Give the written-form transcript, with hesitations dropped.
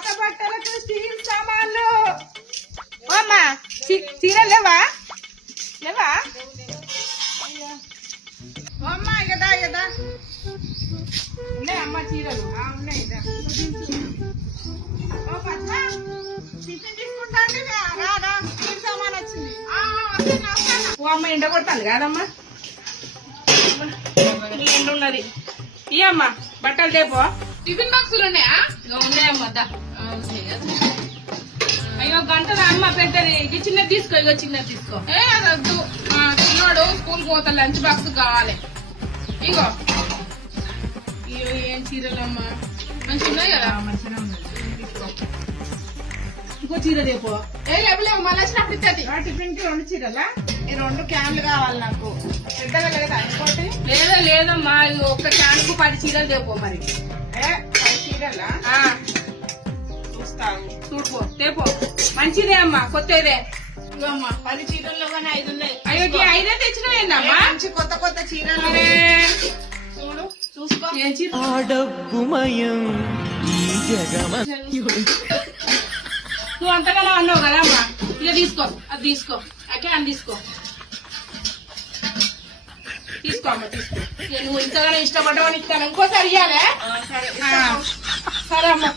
పాత బట్టలకు స్టీల్ సామాన్లు. అమ్మా చీరలు లేవా లేవా? అమ్మా కదా కదా ఉన్నాయి అమ్మ చీరలు ఉన్నాయి. టిఫిన్ తీసుకుంటా అంటే రాదా స్టీల్ సామాన్ వచ్చింది. ఓ అమ్మ ఎండ కొడతాను కాదమ్మా, ఎండ ఉన్నది. ఇయమ్మా బట్టలు తేపో. టిఫిన్ బాక్సులు ఉన్నాయా? ఉన్నాయమ్మా. అయ్యో గంటదా అమ్మ పెద్దది, ఇది చిన్నది తీసుకో. ఇగో చిన్నది తీసుకో. అదొద్దు, చిన్నోడు స్కూల్ పోతా లంచ్ బాక్స్ కావాలి. ఇగో ఇగో ఏం చీరలమ్మా, మంచిగా ఉన్నాయి కదా. మంచిగా ఉన్నది. తీసుకో. ఇంకో చీర తేపో. లేవు మళ్ళీ వచ్చినప్పుడు ఇస్తుంది. టిఫిన్ కి 2 చీరలా? ఈ 2 క్యాన్లు కావాలి నాకు. పెద్దగా లేదా ఇంకోటి? లేదమ్మా, ఒక్క క్యాన్కు 10 చీరలు తేపో. మరి 10 చీరలా? చూస్తావు చూడుపో తేపో. మంచిదే అమ్మా, కొత్తదే. అమ్మా 10 చీరల్లో కానీ 5 ఉన్నాయి. అయ్యో 5 తెచ్చినవేందమ్మా? మంచి కొత్త కొత్త చీరలు చూడు, చూసుకో. ఏం చీర? నువ్వు అంతగానో అన్నావు కదా అమ్మా. ఇక తీసుకో, అది తీసుకో. అకే అని తీసుకో. తీసుకో అమ్మ తీసుకో. నువ్వు ఇంతగానో ఇష్టపడ్డావని ఇస్తాను. ఇంకోసారి ఇయ్యాలే? సరే అమ్మా.